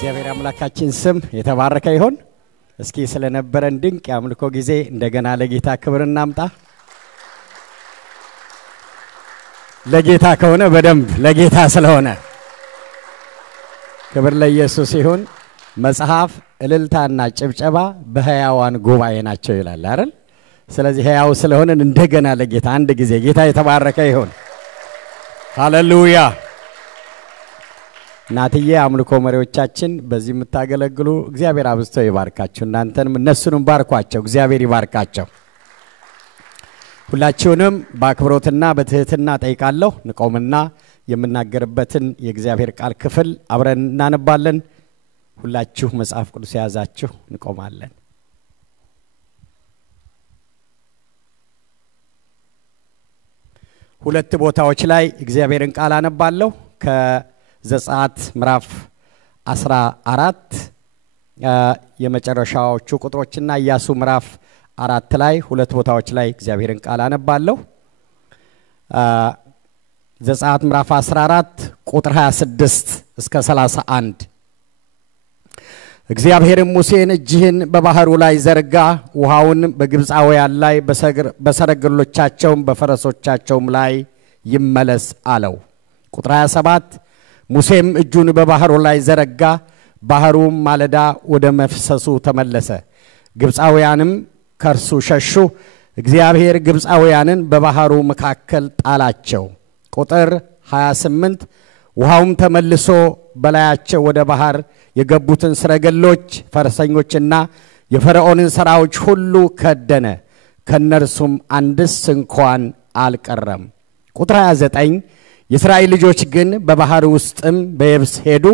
እግዚአብሔር አምላካችን ስም የተባረከ ይሁን። እስኪ ስለነበረን ድንቅ ያምልኮ ጊዜ እንደገና ለጌታ ክብር እናምጣ። ለጌታ ከሆነ በደንብ ለጌታ ስለሆነ ክብር ለኢየሱስ ይሁን። መጽሐፍ እልልታና ጭብጨባ በሕያዋን ጉባኤ ናቸው ይላል አይደል? ስለዚህ ሕያው ስለሆነ እንደገና ለጌታ አንድ ጊዜ ጌታ የተባረከ ይሁን። ሃሌሉያ። ናትዬ አምልኮ መሪዎቻችን በዚህ የምታገለግሉ እግዚአብሔር አብዝቶ ይባርካችሁ። እናንተንም እነሱንም ባርኳቸው፣ እግዚአብሔር ይባርካቸው። ሁላችሁንም በአክብሮትና በትህትና ጠይቃለሁ። ንቆምና የምናገርበትን የእግዚአብሔር ቃል ክፍል አብረን እናነባለን። ሁላችሁ መጽሐፍ ቅዱስ ያዛችሁ ንቆማለን። ሁለት ቦታዎች ላይ እግዚአብሔርን ቃል አነባለሁ። ከዘጸአት ምዕራፍ 14 የመጨረሻዎቹ ቁጥሮችና ኢያሱ ምዕራፍ 4 ላይ ሁለት ቦታዎች ላይ እግዚአብሔርን ቃል አነባለሁ። ዘጸአት ምዕራፍ 14 ቁጥር 26 እስከ 31 እግዚአብሔርም ሙሴን እጅህን በባህሩ ላይ ዘርጋ፣ ውሃውን በግብፃውያን ላይ በሰረገሎቻቸውም በፈረሶቻቸውም ላይ ይመለስ አለው። ቁጥር 27 ሙሴም እጁን በባህሩ ላይ ዘረጋ፣ ባህሩም ማለዳ ወደ መፍሰሱ ተመለሰ፣ ግብፃውያንም ከርሱ ሸሹ። እግዚአብሔር ግብፃውያንን በባህሩ መካከል ጣላቸው። ቁጥር 28 ውሃውም ተመልሶ በላያቸው ወደ ባህር የገቡትን ሰረገሎች ፈረሰኞችና የፈርዖንን ሰራዊት ሁሉ ከደነ፣ ከነርሱም አንድስ እንኳን አልቀረም። ቁጥር 29 የእስራኤል ልጆች ግን በባህር ውስጥም በየብስ ሄዱ፣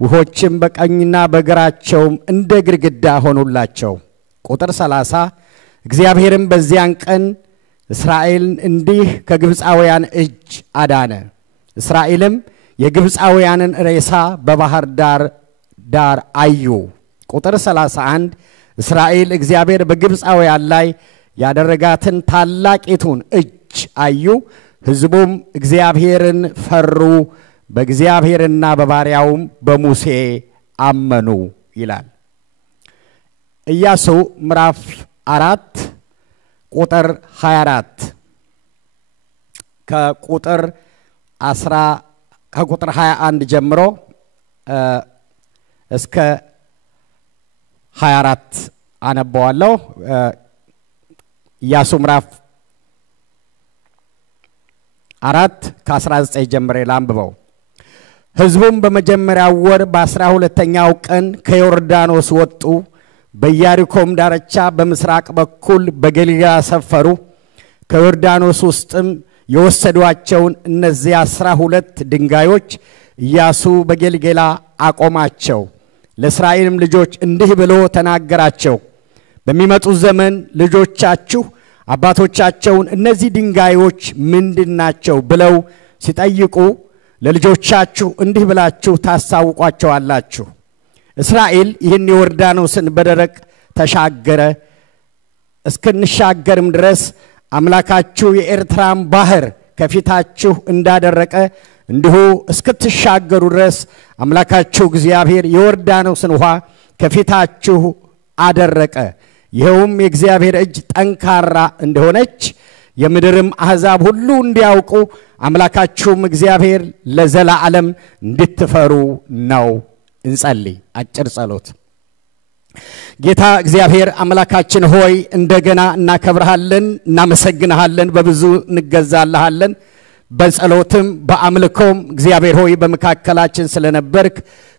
ውሆችም በቀኝና በግራቸውም እንደ ግድግዳ ሆኑላቸው። ቁጥር 30 እግዚአብሔርም በዚያን ቀን እስራኤልን እንዲህ ከግብፃውያን እጅ አዳነ። እስራኤልም የግብፃውያንን ሬሳ በባህር ዳር አዩ። ቁጥር 31 እስራኤል እግዚአብሔር በግብፃውያን ላይ ያደረጋትን ታላቂቱን እጅ አዩ፣ ሕዝቡም እግዚአብሔርን ፈሩ፣ በእግዚአብሔርና በባሪያውም በሙሴ አመኑ ይላል። ኢያሱ ምዕራፍ 4 ቁጥር 24 ከቁጥር 21 ጀምሮ እስከ 24 አነባዋለሁ። ኢያሱ ምዕራፍ 4 ከ19 ጀምሬ ላንብበው። ሕዝቡም በመጀመሪያው ወር በ12ኛው ቀን ከዮርዳኖስ ወጡ፣ በኢያሪኮም ዳርቻ በምስራቅ በኩል በገሊላ ሰፈሩ። ከዮርዳኖስ ውስጥም የወሰዷቸውን እነዚያ 12 ድንጋዮች ኢያሱ በጌልጌላ አቆማቸው። ለእስራኤልም ልጆች እንዲህ ብሎ ተናገራቸው፣ በሚመጡት ዘመን ልጆቻችሁ አባቶቻቸውን እነዚህ ድንጋዮች ምንድናቸው ብለው ሲጠይቁ ለልጆቻችሁ እንዲህ ብላችሁ ታሳውቋቸዋላችሁ፣ እስራኤል ይህን ዮርዳኖስን በደረቅ ተሻገረ፣ እስክንሻገርም ድረስ አምላካችሁ የኤርትራን ባህር ከፊታችሁ እንዳደረቀ እንዲሁ እስክትሻገሩ ድረስ አምላካችሁ እግዚአብሔር የዮርዳኖስን ውሃ ከፊታችሁ አደረቀ። ይኸውም የእግዚአብሔር እጅ ጠንካራ እንደሆነች የምድርም አሕዛብ ሁሉ እንዲያውቁ አምላካችሁም እግዚአብሔር ለዘላለም እንድትፈሩ ነው። እንጸልይ። አጭር ጸሎት። ጌታ እግዚአብሔር አምላካችን ሆይ እንደገና እናከብርሃለን፣ እናመሰግንሃለን፣ በብዙ እንገዛልሃለን። በጸሎትም በአምልኮም እግዚአብሔር ሆይ በመካከላችን ስለነበርክ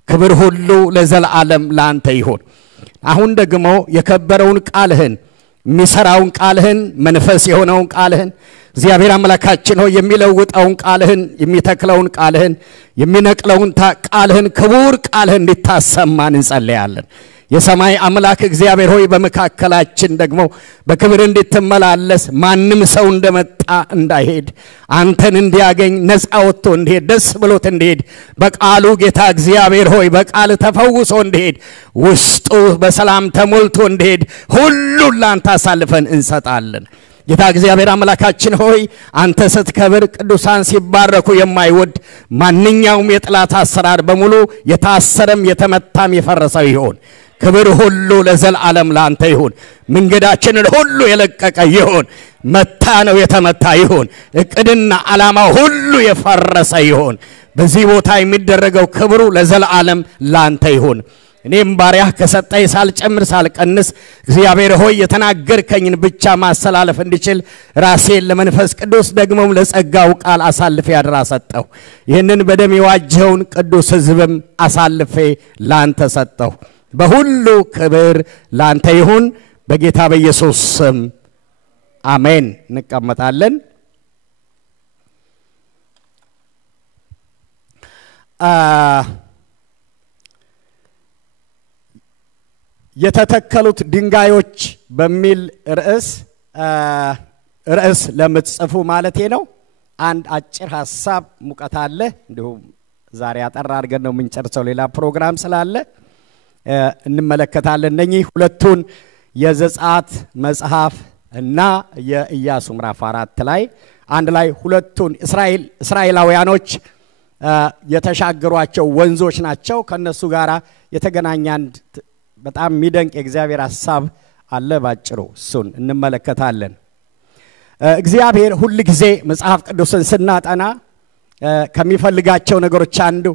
ክብር ሁሉ ለዘላለም ላንተ ይሁን። አሁን ደግሞ የከበረውን ቃልህን የሚሰራውን ቃልህን መንፈስ የሆነውን ቃልህን እግዚአብሔር አምላካችን ሆይ የሚለውጠውን ቃልህን የሚተክለውን ቃልህን የሚነቅለውን ቃልህን ክቡር ቃልህን እንድታሰማን እንጸልያለን። የሰማይ አምላክ እግዚአብሔር ሆይ በመካከላችን ደግሞ በክብር እንድትመላለስ ማንም ሰው እንደመጣ እንዳይሄድ አንተን እንዲያገኝ ነፃ ወጥቶ እንዲሄድ ደስ ብሎት እንዲሄድ በቃሉ ጌታ እግዚአብሔር ሆይ በቃል ተፈውሶ እንዲሄድ ውስጡ በሰላም ተሞልቶ እንዲሄድ ሁሉን ላንተ አሳልፈን እንሰጣለን። ጌታ እግዚአብሔር አምላካችን ሆይ አንተ ስትከብር ቅዱሳን ሲባረኩ የማይወድ ማንኛውም የጥላት አሰራር በሙሉ የታሰረም የተመታም የፈረሰው ይሁን። ክብር ሁሉ ለዘላለም ላንተ ይሁን። መንገዳችንን ሁሉ የለቀቀ ይሁን። መታ ነው የተመታ ይሁን። እቅድና ዓላማ ሁሉ የፈረሰ ይሁን። በዚህ ቦታ የሚደረገው ክብሩ ለዘላለም ላንተ ይሁን። እኔም ባሪያህ ከሰጠኝ ሳልጨምር ሳልቀንስ እግዚአብሔር ሆይ የተናገርከኝን ብቻ ማስተላለፍ እንድችል ራሴን ለመንፈስ ቅዱስ ደግሞም ለጸጋው ቃል አሳልፌ አደራ ሰጠሁ። ይህንን በደም የዋጀውን ቅዱስ ሕዝብም አሳልፌ ላንተ ሰጠሁ። በሁሉ ክብር ላንተ ይሁን በጌታ በኢየሱስ ስም አሜን። እንቀመጣለን። የተተከሉት ድንጋዮች በሚል ርዕስ ለምትጽፉ ማለቴ ነው አንድ አጭር ሐሳብ ሙቀት አለ። እንዲሁም ዛሬ አጠራ አድርገን ነው የምንጨርሰው ሌላ ፕሮግራም ስላለ እንመለከታለን። እነኚህ ሁለቱን የዘጸአት መጽሐፍ እና የኢያሱ ምዕራፍ 4 ላይ አንድ ላይ ሁለቱን እስራኤላውያኖች የተሻገሯቸው ወንዞች ናቸው። ከነሱ ጋራ የተገናኘ በጣም የሚደንቅ የእግዚአብሔር ሐሳብ አለ። ባጭሩ እሱን እንመለከታለን። እግዚአብሔር ሁሉ ጊዜ መጽሐፍ ቅዱስን ስናጠና ከሚፈልጋቸው ነገሮች አንዱ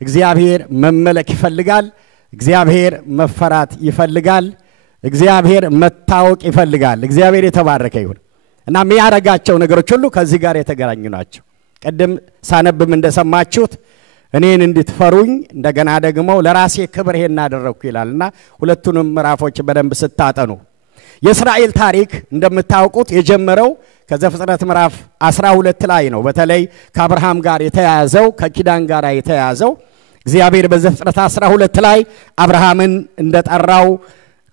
እግዚአብሔር መመለክ ይፈልጋል። እግዚአብሔር መፈራት ይፈልጋል። እግዚአብሔር መታወቅ ይፈልጋል። እግዚአብሔር የተባረከ ይሁን እና የሚያረጋቸው ነገሮች ሁሉ ከዚህ ጋር የተገናኙ ናቸው። ቀደም ሳነብም እንደሰማችሁት እኔን እንድትፈሩኝ እንደገና ደግሞ ለራሴ ክብር ይሄን አደረኩ ይላልና ሁለቱንም ምዕራፎች በደንብ ስታጠኑ የእስራኤል ታሪክ እንደምታውቁት የጀመረው ከዘፍጥረት ምዕራፍ 12 ላይ ነው። በተለይ ከአብርሃም ጋር የተያያዘው ከኪዳን ጋር የተያያዘው እግዚአብሔር በዘፍጥረት 12 ላይ አብርሃምን እንደጠራው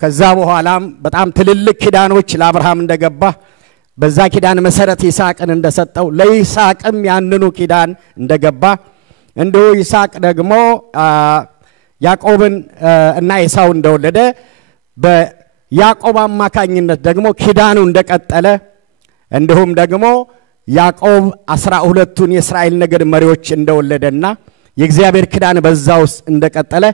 ከዛ በኋላም በጣም ትልልቅ ኪዳኖች ለአብርሃም እንደገባ በዛ ኪዳን መሰረት ይስሐቅን እንደሰጠው ለይስሐቅም ያንኑ ኪዳን እንደገባ እንዲሁ ይስሐቅ ደግሞ ያዕቆብን እና ኤሳው እንደወለደ በያዕቆብ አማካኝነት ደግሞ ኪዳኑ እንደቀጠለ እንዲሁም ደግሞ ያዕቆብ 12ቱን የእስራኤል ነገድ መሪዎች እንደወለደና የእግዚአብሔር ኪዳን በዛው እንደቀጠለ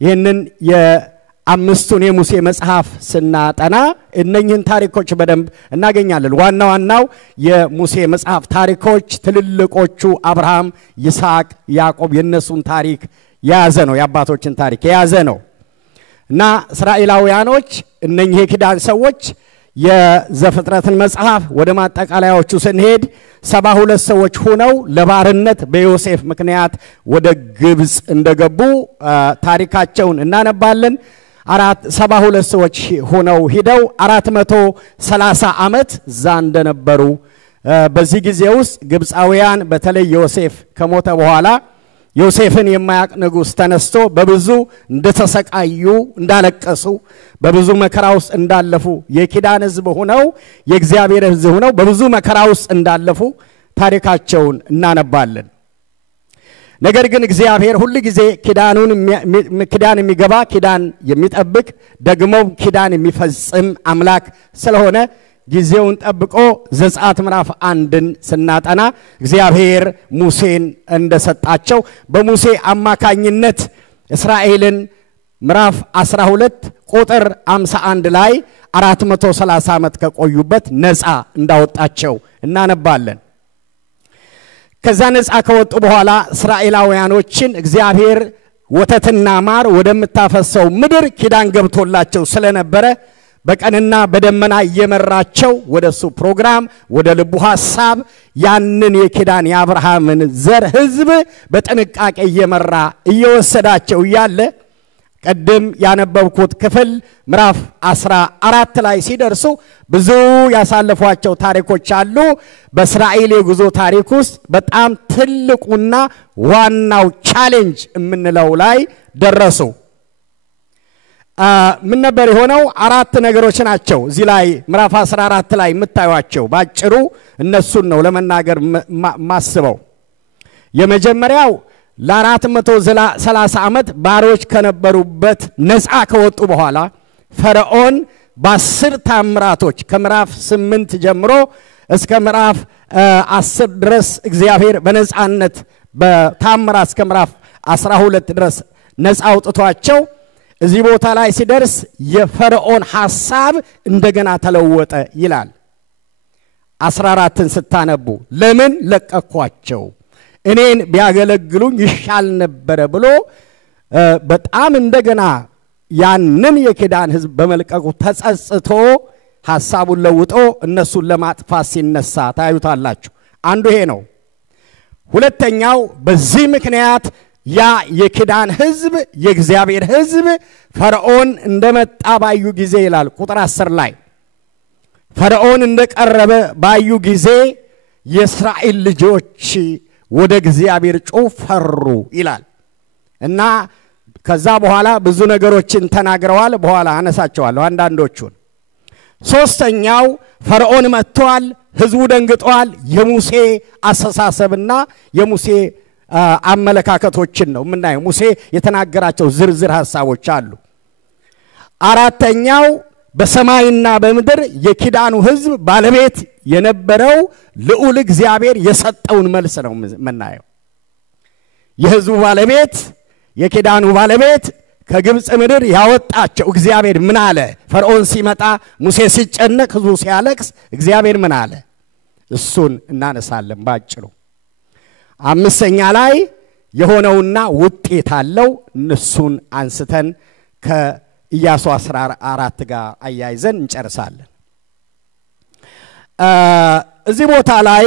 ይህንን የአምስቱን የሙሴ መጽሐፍ ስናጠና እነኚህን ታሪኮች በደንብ እናገኛለን። ዋናው የሙሴ መጽሐፍ ታሪኮች ትልልቆቹ አብርሃም፣ ይስሐቅ፣ ያዕቆብ የነሱን ታሪክ የያዘ ነው። የአባቶችን ታሪክ የያዘ ነው እና እስራኤላውያኖች እነኚህ የኪዳን ሰዎች የዘፍጥረትን መጽሐፍ ወደ ማጠቃለያዎቹ ስንሄድ 72 ሰዎች ሆነው ለባርነት በዮሴፍ ምክንያት ወደ ግብጽ እንደገቡ ታሪካቸውን እናነባለን። 72 ሰዎች ሆነው ሄደው 430 ዓመት እዛ እንደነበሩ በዚህ ጊዜ ውስጥ ግብጻውያን በተለይ ዮሴፍ ከሞተ በኋላ ዮሴፍን የማያቅ ንጉስ ተነስቶ በብዙ እንደተሰቃዩ እንዳለቀሱ በብዙ መከራ ውስጥ እንዳለፉ የኪዳን ሕዝብ ሆነው የእግዚአብሔር ሕዝብ ሆነው በብዙ መከራ ውስጥ እንዳለፉ ታሪካቸውን እናነባለን። ነገር ግን እግዚአብሔር ሁሉ ጊዜ ኪዳን የሚገባ ኪዳን የሚጠብቅ ደግሞ ኪዳን የሚፈጽም አምላክ ስለሆነ ጊዜውን ጠብቆ ዘጸአት ምዕራፍ 1ን ስናጠና እግዚአብሔር ሙሴን እንደሰጣቸው በሙሴ አማካኝነት እስራኤልን ምዕራፍ 12 ቁጥር 51 ላይ 430 ዓመት ከቆዩበት ነፃ እንዳወጣቸው እናነባለን። ከዛ ነፃ ከወጡ በኋላ እስራኤላውያኖችን እግዚአብሔር ወተትና ማር ወደምታፈሰው ምድር ኪዳን ገብቶላቸው ስለነበረ በቀንና በደመና እየመራቸው ወደሱ ፕሮግራም ወደ ልቡ ሐሳብ ያንን የኪዳን የአብርሃምን ዘር ሕዝብ በጥንቃቄ እየመራ እየወሰዳቸው ያለ ቀደም ያነበብኩት ክፍል ምዕራፍ 14 ላይ ሲደርሱ ብዙ ያሳለፏቸው ታሪኮች አሉ። በእስራኤል የጉዞ ታሪክ ውስጥ በጣም ትልቁና ዋናው ቻሌንጅ የምንለው ላይ ደረሱ። ምን ነበር የሆነው? 4 ነገሮች ናቸው እዚህ ላይ ምዕራፍ 14 ላይ የምታዩአቸው። ባጭሩ እነሱን ነው ለመናገር ማስበው። የመጀመሪያው ለ430 ዓመት ባሮች ከነበሩበት ነፃ ከወጡ በኋላ ፈርዖን በ10 ታምራቶች ከምዕራፍ 8 ጀምሮ እስከ ምዕራፍ 10 ድረስ እግዚአብሔር በነጻነት በታምራት እስከ ምዕራፍ 12 ድረስ ነፃ አውጥቷቸው እዚህ ቦታ ላይ ሲደርስ የፈርዖን ሐሳብ እንደገና ተለወጠ ይላል። 14ን ስታነቡ ለምን ለቀኳቸው እኔን ቢያገለግሉኝ ይሻል ነበር ብሎ በጣም እንደገና ያንን የኪዳን ሕዝብ በመልቀቁ ተጸጽቶ ሐሳቡን ለውጦ እነሱን ለማጥፋት ሲነሳ ታዩታላችሁ። አንዱ ይሄ ነው። ሁለተኛው በዚህ ምክንያት ያ የኪዳን ሕዝብ የእግዚአብሔር ሕዝብ ፈርዖን እንደመጣ ባዩ ጊዜ ይላል ቁጥር 10 ላይ ፈርዖን እንደቀረበ ባዩ ጊዜ የእስራኤል ልጆች ወደ እግዚአብሔር ጮፈሩ ይላል እና ከዛ በኋላ ብዙ ነገሮችን ተናግረዋል። በኋላ አነሳቸዋለሁ አንዳንዶቹን። ሶስተኛው ፈርዖን መጥቷል፣ ሕዝቡ ደንግጧል። የሙሴ አስተሳሰብና የሙሴ አመለካከቶችን ነው የምናየው። ሙሴ የተናገራቸው ዝርዝር ሐሳቦች አሉ። አራተኛው በሰማይና በምድር የኪዳኑ ሕዝብ ባለቤት የነበረው ልዑል እግዚአብሔር የሰጠውን መልስ ነው የምናየው። የሕዝቡ ባለቤት የኪዳኑ ባለቤት ከግብጽ ምድር ያወጣቸው እግዚአብሔር ምን አለ? ፈርዖን ሲመጣ ሙሴ ሲጨነቅ ሕዝቡ ሲያለቅስ እግዚአብሔር ምን አለ? እሱን እናነሳለን ባጭሩ። አምስተኛ ላይ የሆነውና ውጤት አለው። እነሱን አንስተን ከኢያሱ 14 ጋር አያይዘን እንጨርሳለን። እዚህ ቦታ ላይ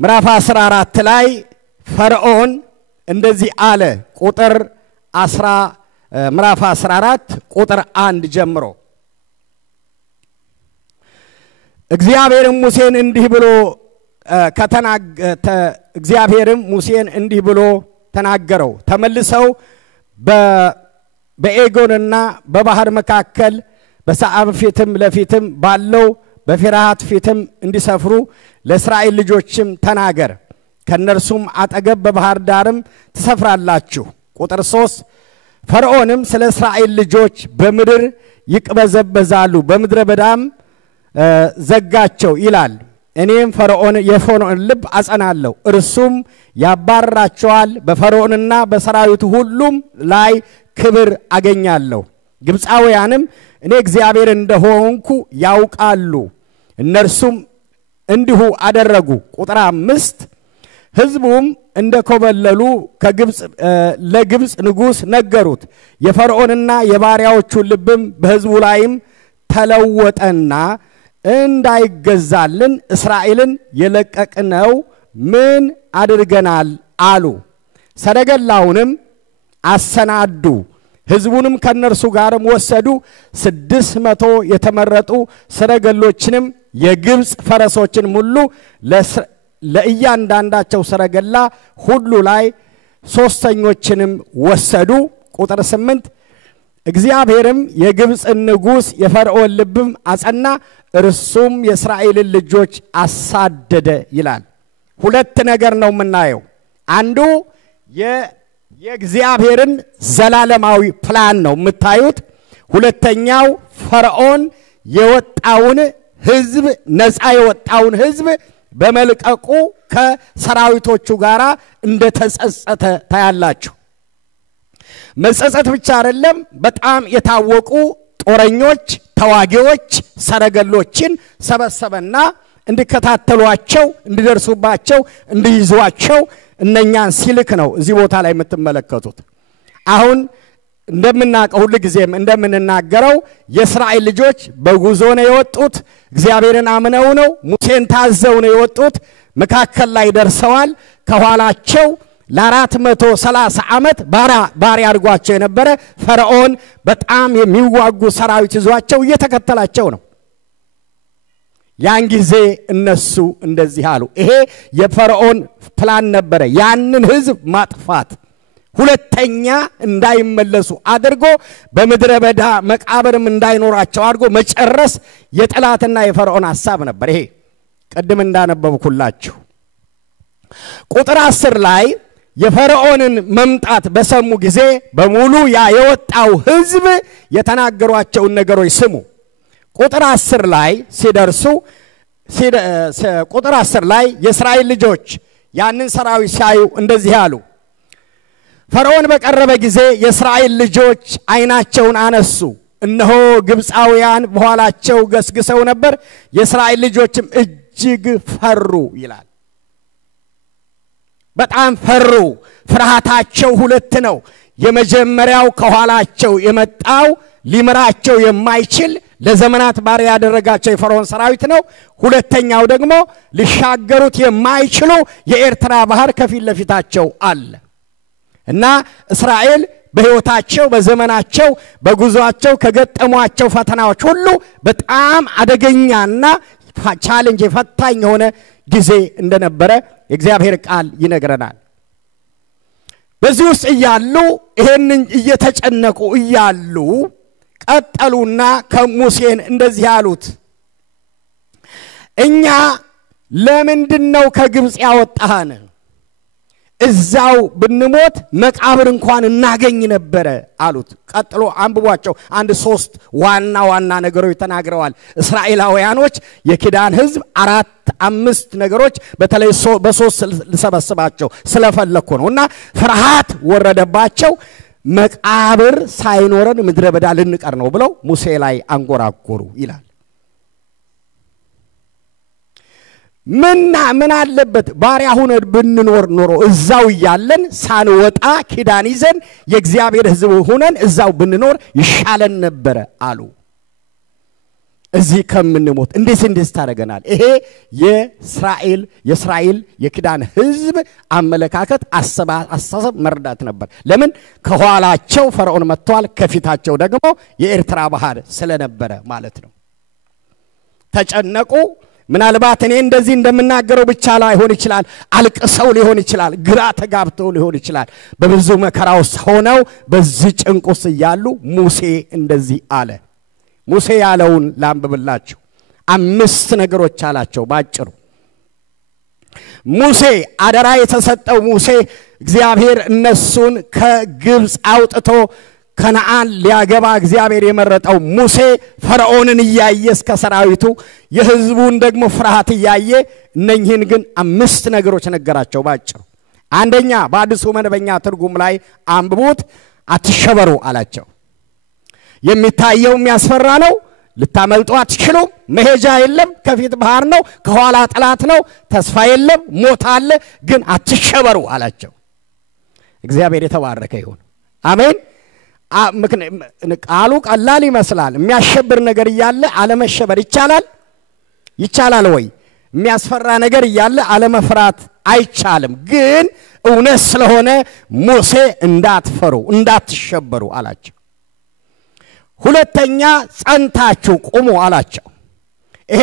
ምዕራፍ 14 ላይ ፈርዖን እንደዚህ አለ። ቁጥር ምዕራፍ 14 ቁጥር 1 ጀምሮ እግዚአብሔርም ሙሴን እንዲህ ብሎ እግዚአብሔርም ሙሴን እንዲህ ብሎ ተናገረው። ተመልሰው በኤጎንና በባህር መካከል በሰዓብ ፊትም ለፊትም ባለው በፊርሃት ፊትም እንዲሰፍሩ ለእስራኤል ልጆችም ተናገር። ከነርሱም አጠገብ በባህር ዳርም ትሰፍራላችሁ። ቁጥር 3 ፈርዖንም ስለ እስራኤል ልጆች በምድር ይቅበዘበዛሉ፣ በምድረ በዳም ዘጋቸው ይላል። እኔም የፈርዖን ልብ አጸናለሁ፣ እርሱም ያባርራቸዋል። በፈርዖንና በሰራዊቱ ሁሉም ላይ ክብር አገኛለሁ። ግብፃውያንም እኔ እግዚአብሔር እንደሆንኩ ያውቃሉ። እነርሱም እንዲሁ አደረጉ። ቁጥር 5 ሕዝቡም እንደኮበለሉ ለግብጽ ንጉሥ ነገሩት። የፈርዖንና የባሪያዎቹ ልብም በሕዝቡ ላይም ተለወጠና እንዳይገዛልን እስራኤልን የለቀቅነው ምን አድርገናል አሉ። ሰረገላውንም አሰናዱ፣ ሕዝቡንም ከነርሱ ጋርም ወሰዱ። 600 የተመረጡ ሰረገሎችንም የግብጽ ፈረሶችን ሙሉ ለእያንዳንዳቸው ሰረገላ ሁሉ ላይ ሶስተኞችንም ወሰዱ። ቁጥር 8 እግዚአብሔርም የግብጽን ንጉሥ የፈርዖን ልብም አጸና፣ እርሱም የእስራኤልን ልጆች አሳደደ ይላል። ሁለት ነገር ነው የምናየው። አንዱ የእግዚአብሔርን ዘላለማዊ ፕላን ነው የምታዩት። ሁለተኛው ፈርዖን የወጣውን ሕዝብ ነፃ የወጣውን ሕዝብ በመልቀቁ ከሰራዊቶቹ ጋር እንደተጸጸተ ታያላችሁ። መጸጸት ብቻ አይደለም፣ በጣም የታወቁ ጦረኞች ተዋጊዎች ሰረገሎችን ሰበሰበና እንዲከታተሏቸው እንዲደርሱባቸው እንዲይዟቸው እነኛን ሲልክ ነው እዚህ ቦታ ላይ የምትመለከቱት። አሁን እንደምናቀው ሁሉ ጊዜም እንደምንናገረው የእስራኤል ልጆች በጉዞ ነው የወጡት። እግዚአብሔርን አምነው ነው፣ ሙሴን ታዘው ነው የወጡት። መካከል ላይ ደርሰዋል። ከኋላቸው ለ430 ዓመት ባሪያ አድርጓቸው የነበረ ፈርዖን በጣም የሚዋጉ ሰራዊት ይዟቸው እየተከተላቸው ነው። ያን ጊዜ እነሱ እንደዚህ አሉ። ይሄ የፈርዖን ፕላን ነበረ፣ ያንን ሕዝብ ማጥፋት፣ ሁለተኛ እንዳይመለሱ አድርጎ በምድረ በዳ መቃብርም እንዳይኖራቸው አድርጎ መጨረስ የጠላትና የፈርዖን ሐሳብ ነበር። ይሄ ቀድም እንዳነበብኩላችሁ ቁጥር 10 ላይ የፈርዖንን መምጣት በሰሙ ጊዜ በሙሉ ያ የወጣው ሕዝብ የተናገሯቸውን ነገሮች ስሙ። ቁጥር 10 ላይ ሲደርሱ ቁጥር 10 ላይ የእስራኤል ልጆች ያንን ሰራዊት ሲያዩ እንደዚህ አሉ ፈርዖን በቀረበ ጊዜ የእስራኤል ልጆች አይናቸውን አነሱ እነሆ ግብፃውያን በኋላቸው ገስግሰው ነበር የእስራኤል ልጆችም እጅግ ፈሩ ይላል በጣም ፈሩ ፍርሃታቸው ሁለት ነው የመጀመሪያው ከኋላቸው የመጣው ሊመራቸው የማይችል ለዘመናት ባሪያ ያደረጋቸው የፈርዖን ሰራዊት ነው ሁለተኛው ደግሞ ሊሻገሩት የማይችሉ የኤርትራ ባህር ከፊት ለፊታቸው አለ እና እስራኤል በህይወታቸው በዘመናቸው በጉዟቸው ከገጠሟቸው ፈተናዎች ሁሉ በጣም አደገኛና ቻሌንጅ ፈታኝ ሆነ ጊዜ እንደነበረ የእግዚአብሔር ቃል ይነግረናል በዚህ ውስጥ ይያሉ ይሄንን እየተጨነቁ ይያሉ ቀጠሉና ከሙሴን እንደዚህ ያሉት እኛ ለምንድነው ከግብጽ ያወጣሃን እዛው ብንሞት መቃብር እንኳን እናገኝ ነበር አሉት ቀጥሎ አንብቧቸው አንድ 3 ዋና ነገሮች ተናግረዋል እስራኤላውያኖች የኪዳን ህዝብ 4-5 ነገሮች በተለይ በ3 ልሰበስባቸው ስለፈለኩ ነውና ፍርሃት ወረደባቸው መቃብር ሳይኖረን ምድረ በዳ ልንቀር ነው ብለው ሙሴ ላይ አንጎራጎሩ ይላል ምን አለበት ባሪያ ሆነን ብንኖር ኖሮ እዛው ያለን ሳንወጣ ኪዳን ይዘን የእግዚአብሔር ህዝብ ሆነን እዛው ብንኖር ይሻለን ነበር አሉ እዚህ ከምንሞት እንዴት ታረጋናል ይሄ የእስራኤል የኪዳን ህዝብ አመለካከት አስተሳሰብ መርዳት ነበር ለምን ከኋላቸው ፈርዖን መጥቷል ከፊታቸው ደግሞ የኤርትራ ባህር ስለነበረ ማለት ነው ተጨነቁ ምናልባት እኔ እንደዚህ እንደምናገረው ብቻ ላይሆን ይችላል አልቅሰው ሊሆን ይችላል ግራ ተጋብተው ሊሆን ይችላል በብዙ መከራው ሆነው በዚህ ጭንቁስ ይያሉ ሙሴ እንደዚህ አለ ሙሴ ያለውን ላንብብላችሁ 5 ነገሮች አላቸው ባጭሩ ሙሴ አደራ የተሰጠው ሙሴ እግዚአብሔር እነሱን ከግብጽ አውጥቶ ከነዓን ሊያገባ እግዚአብሔር የመረጠው ሙሴ ፈርዖንን ያያየ እስከ ሰራዊቱ የህዝቡን ደግሞ ፍርሃት ያያየ እነኚህን ግን 5 ነገሮች ነገራቸው ባጭሩ አንደኛ በአዲሱ መደበኛ ትርጉም ላይ አንብቡት አትሸበሩ አላቸው የሚታየው የሚያስፈራ ነው ልታመልጡ አትችሉም መሄጃ የለም ከፊት ባህር ነው ከኋላ ጠላት ነው ተስፋ የለም ሞት አለ ግን አትሸበሩ አላቸው እግዚአብሔር የተባረከ ይሁን አሜን ቃሉ ቀላል ይመስላል የሚያሸብር ነገር ይያለ አለመሸበር ይቻላል ወይ የሚያስፈራ ነገር ይያለ አለመፍራት አይቻልም ግን እውነት ስለሆነ ሙሴ እንዳትፈሩ እንዳትሸበሩ አላቸው ሁለተኛ ጸንታችሁ ቁሙ አላቸው ይሄ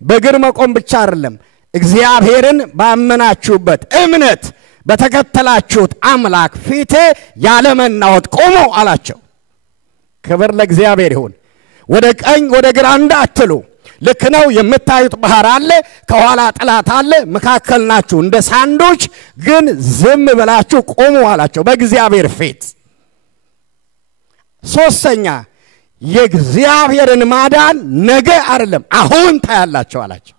በግር መቆም ብቻ አይደለም እግዚአብሔርን ባመናችሁበት እምነት በተከተላችሁት አምላክ ፊት ያለመናወጥ ቁሙ አላቸው ክብር ለእግዚአብሔር ይሁን ወደ ቀኝ ወደ ግራ እንዳትሉ ልክ ነው የምታዩት ባህር አለ ከኋላ ጠላት አለ መካከል ናችሁ እንደ ሳንዶች ግን ዝም ብላችሁ ቁሙ አላቸው በእግዚአብሔር ፊት ሶስተኛ የእግዚአብሔርን ማዳን ነገ አይደለም አሁን ታያላችሁ አላቸው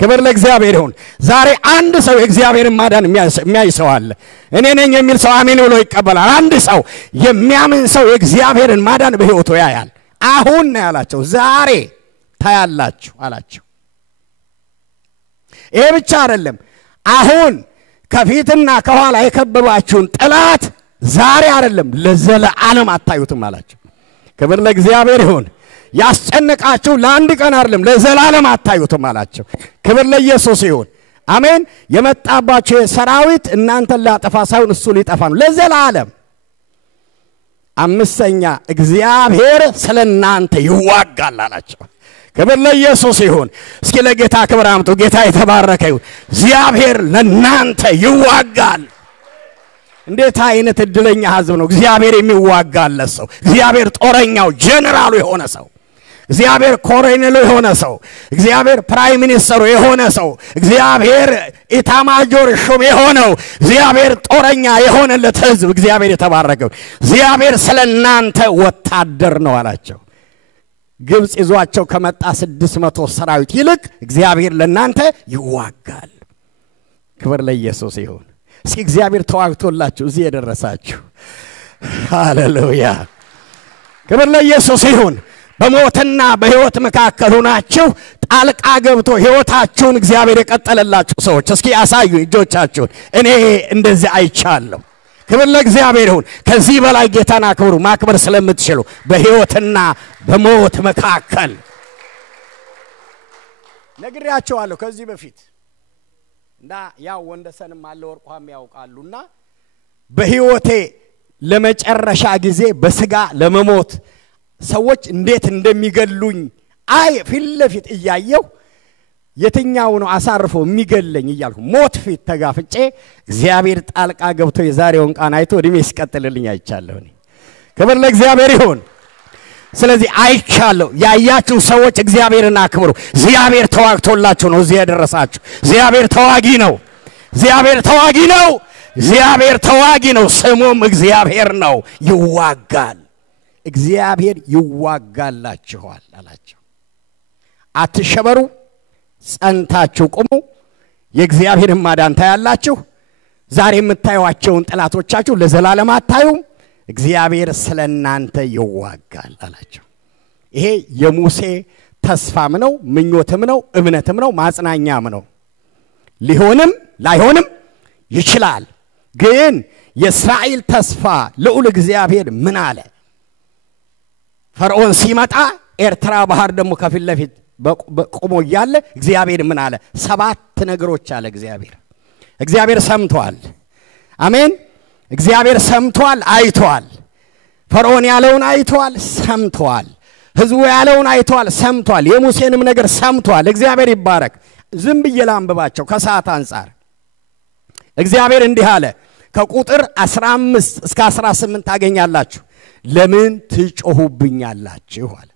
ክብር ለእግዚአብሔር ይሁን ዛሬ አንድ ሰው የእግዚአብሔርን ማዳን የሚያይሰው አለ እኔ ነኝ የሚል ሰው አሜን ብሎ ይቀበላል አንድ ሰው የሚያምን ሰው የእግዚአብሔርን ማዳን በህይወቱ ያያል አሁን ነው ያላቸው ዛሬ ታያላችሁ አላቸው ይሄ ብቻ አይደለም አሁን ከፊትና ከኋላ የከበባችሁን ጠላት ዛሬ አይደለም ለዘላለም አታዩትም አላቸው ክብር ለእግዚአብሔር ይሁን ያስጨነቃችሁ ለአንድ ቀን አይደለም ለዘላለም አታዩትም አላቸው ክብር ለኢየሱስ ይሁን አሜን የመጣባችሁ ሰራዊት እናንተን ላጠፋ ሳይሆን እሱ ሊጠፋ ነው ለዘላለም አምስተኛ እግዚአብሔር ስለናንተ ይዋጋል አላቸው ክብር ለኢየሱስ ይሁን እስኪ ለጌታ ክብር አምጡ ጌታ የተባረከ ይሁን እግዚአብሔር ለናንተ ይዋጋል እንዴት አይነት እድለኛ ህዝብ ነው እግዚአብሔር የሚዋጋለት ሰው እግዚአብሔር ጦረኛው ጀነራሉ የሆነ ሰው እግዚአብሔር ኮሎኔሉ የሆነ ሰው እግዚአብሔር ፕራይም ሚኒስተሩ የሆነ ሰው እግዚአብሔር ኢታማጆር ሹም የሆነው እግዚአብሔር ጦረኛ የሆነለት ህዝብ እግዚአብሔር የተባረከው እግዚአብሔር ስለናንተ ወታደር ነው አላቸው ግብጽ ይዟቸው ከመጣ 600 ሰራዊት ይልቅ እግዚአብሔር ለናንተ ይዋጋል። ክብር ለኢየሱስ ይሁን። እስኪ እግዚአብሔር ተዋግቶላችሁ እዚህ የደረሳችሁ ሃሌሉያ ክብር ለኢየሱስ ይሁን። በሞትና በሕይወት መካከል ሆናችሁ ጣልቃ ገብቶ ሕይወታችሁን እግዚአብሔር የቀጠለላችሁ ሰዎች እስኪ አሳዩ እጆቻችሁን። እኔ እንደዚህ አይቻለሁ። ክብር ለእግዚአብሔር ይሁን። ከዚህ በላይ ጌታን አክብሩ ማክበር ስለምትችሉ በሕይወትና በሞት መካከል ነግሬያቸዋለሁ ከዚህ በፊት እና ያው ወንደሰንም አለ ወርቋም ያውቃሉና በሕይወቴ ለመጨረሻ ጊዜ በስጋ ለመሞት ሰዎች እንዴት እንደሚገሉኝ ፊት ለፊት እያየሁ የትኛው ነው አሳርፎ የሚገለኝ እያልኩ ሞት ፊት ተጋፍጬ እግዚአብሔር ጣልቃ ገብቶ የዛሬውን ቃን አይቶ እድሜ ይስቀጥልልኝ አይቻለሁ። ክብር ለእግዚአብሔር ይሁን። ስለዚህ አይቻለሁ። ያያችሁ ሰዎች እግዚአብሔርን አክብሩ። እግዚአብሔር ተዋግቶላችሁ ነው እዚህ ያደረሳችሁ። እግዚአብሔር ተዋጊ ነው። እግዚአብሔር ተዋጊ ነው። እግዚአብሔር ተዋጊ ነው። ስሙም እግዚአብሔር ነው። ይዋጋል። እግዚአብሔር ይዋጋላችኋል አላቸው። አትሸበሩ፣ ጸንታችሁ ቁሙ፣ የእግዚአብሔርን ማዳን ታያላችሁ። ዛሬ የምታዩዋቸውን ጠላቶቻችሁ ለዘላለም አታዩም። እግዚአብሔር ስለናንተ ይዋጋል አላቸው። ይሄ የሙሴ ተስፋም ነው፣ ምኞትም ነው፣ እምነትም ነው፣ ማጽናኛም ነው። ሊሆንም ላይሆንም ይችላል። ግን የእስራኤል ተስፋ ልዑል እግዚአብሔር ምን አለ? ፈርዖን ሲመጣ ኤርትራ ባህር ደሞ ከፊት ለፊት ቆሞ ያለ እግዚአብሔር ምን አለ? 7 ነገሮች አለ እግዚአብሔር ሰምቷል። አሜን። እግዚአብሔር ሰምቷል፣ አይቷል። ፈርዖን ያለውን አይቷል፣ ሰምቷል። ህዝቡ ያለውን አይቷል፣ ሰምቷል። የሙሴንም ነገር ሰምቷል። እግዚአብሔር ይባረክ። ዝም ብዬ ላንብባቸው ከሰዓት አንፃር። እግዚአብሔር እንዲህ አለ። ከቁጥር 15 እስከ 18 ታገኛላችሁ። ለምን ትጮሁብኛላችሁ አለ።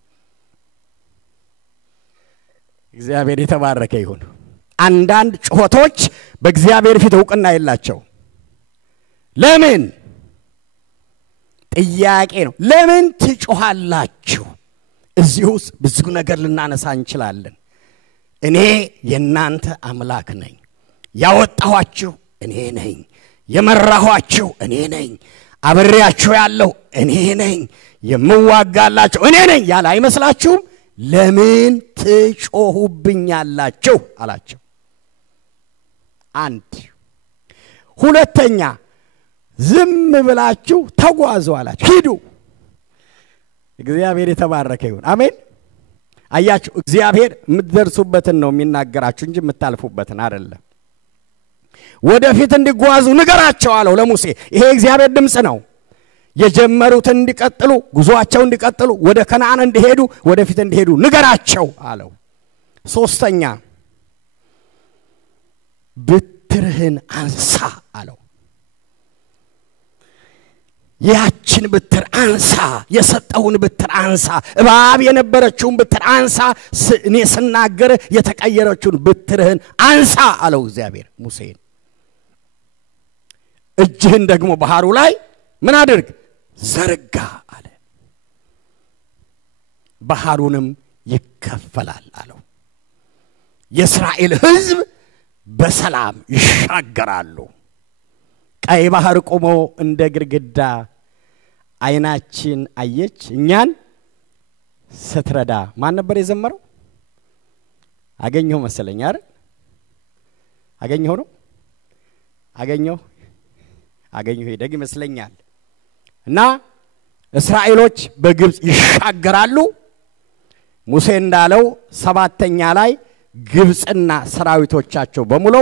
እግዚአብሔር የተባረከ ይሁን። አንዳንድ ጩኸቶች በእግዚአብሔር ፊት ዕውቅና የላቸው። ለምን? ጥያቄ ነው። ለምን ትጮሃላችሁ? እዚሁስ ብዙ ነገር ልናነሳ እንችላለን። እኔ የናንተ አምላክ ነኝ። ያወጣኋችሁ እኔ ነኝ። የመራኋችሁ እኔ ነኝ። አብሬያችሁ ያለው እኔ ነኝ። የምዋጋላችሁ እኔ ነኝ ያለ አይመስላችሁም? ለምን ትጮሁብኛላችሁ አላቸው። አንድ ሁለተኛ ዝም ብላችሁ ተጓዙ አላቸው። ሂዱ። እግዚአብሔር የተባረከ ይሁን። አሜን። አያችሁ፣ እግዚአብሔር የምትደርሱበትን ነው የሚናገራችሁ እንጂ የምታልፉበትን አይደለም። ወደፊት እንዲጓዙ ንገራቸው አለው ለሙሴ። ይሄ እግዚአብሔር ድምጽ ነው። የጀመሩትን እንዲቀጥሉ፣ ጉዟቸው እንዲቀጥሉ፣ ወደ ከነዓን እንዲሄዱ፣ ወደፊት እንዲሄዱ ንገራቸው አለው። ሶስተኛ ብትርህን አንሳ አለው። ያችን ብትር አንሳ፣ የሰጠውን ብትር አንሳ፣ እባብ የነበረችውን ብትር አንሳ፣ እኔ ስናገር የተቀየረችውን ብትርህን አንሳ አለው እግዚአብሔር ሙሴን። እጅህን ደግሞ ባህሩ ላይ ምን አድርግ? ዘርጋ አለ። ባህሩንም ይከፈላል አለው። የእስራኤል ሕዝብ በሰላም ይሻገራሉ። ቀይ ባህር ቆሞ እንደ ግርግዳ አይናችን አየች እኛን ስትረዳ። ማን ነበር የዘመረው? አገኘው መሰለኝ አይደል? አገኘው ነው አገኘው ሄደግ ይመስለኛል። እና እስራኤሎች በግብጽ ይሻገራሉ። ሙሴ እንዳለው 7ኛ ላይ ግብጽና ሰራዊቶቻቸው በሙሉ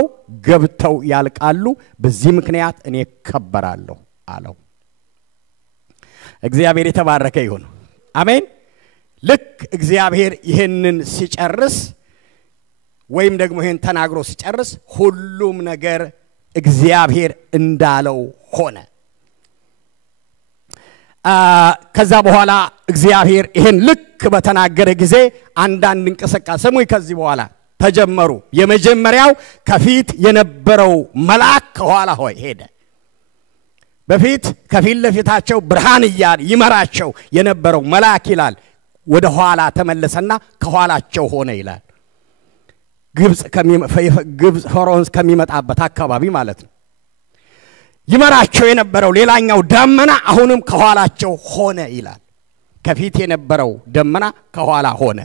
ገብተው ያልቃሉ። በዚህ ምክንያት እኔ ከበራለሁ አለው። እግዚአብሔር የተባረከ ይሁን። አሜን። ልክ እግዚአብሔር ይሄንን ሲጨርስ ወይም ደግሞ ይሄን ተናግሮ ሲጨርስ ሁሉም ነገር እግዚአብሔር እንዳለው ሆነ። ከዛ በኋላ እግዚአብሔር ይሄን ልክ በተናገረ ጊዜ አንዳንድ እንቅስቃሴ ከዚህ በኋላ ተጀመሩ። የመጀመሪያው ከፊት የነበረው መልአክ ከኋላ ሄደ። በፊት ከፊት ለፊታቸው ብርሃን ይመራቸው የነበረው መልአክ ይላል ወደ ኋላ ተመለሰና ከኋላቸው ሆነ ይላል። ግብጽ ፈርዖን ከሚመጣበት አካባቢ ማለት ነው። ይመራቸው የነበረው ሌላኛው ደመና አሁንም ከኋላቸው ሆነ ይላል። ከፊት የነበረው ደመና ከኋላ ሆነ።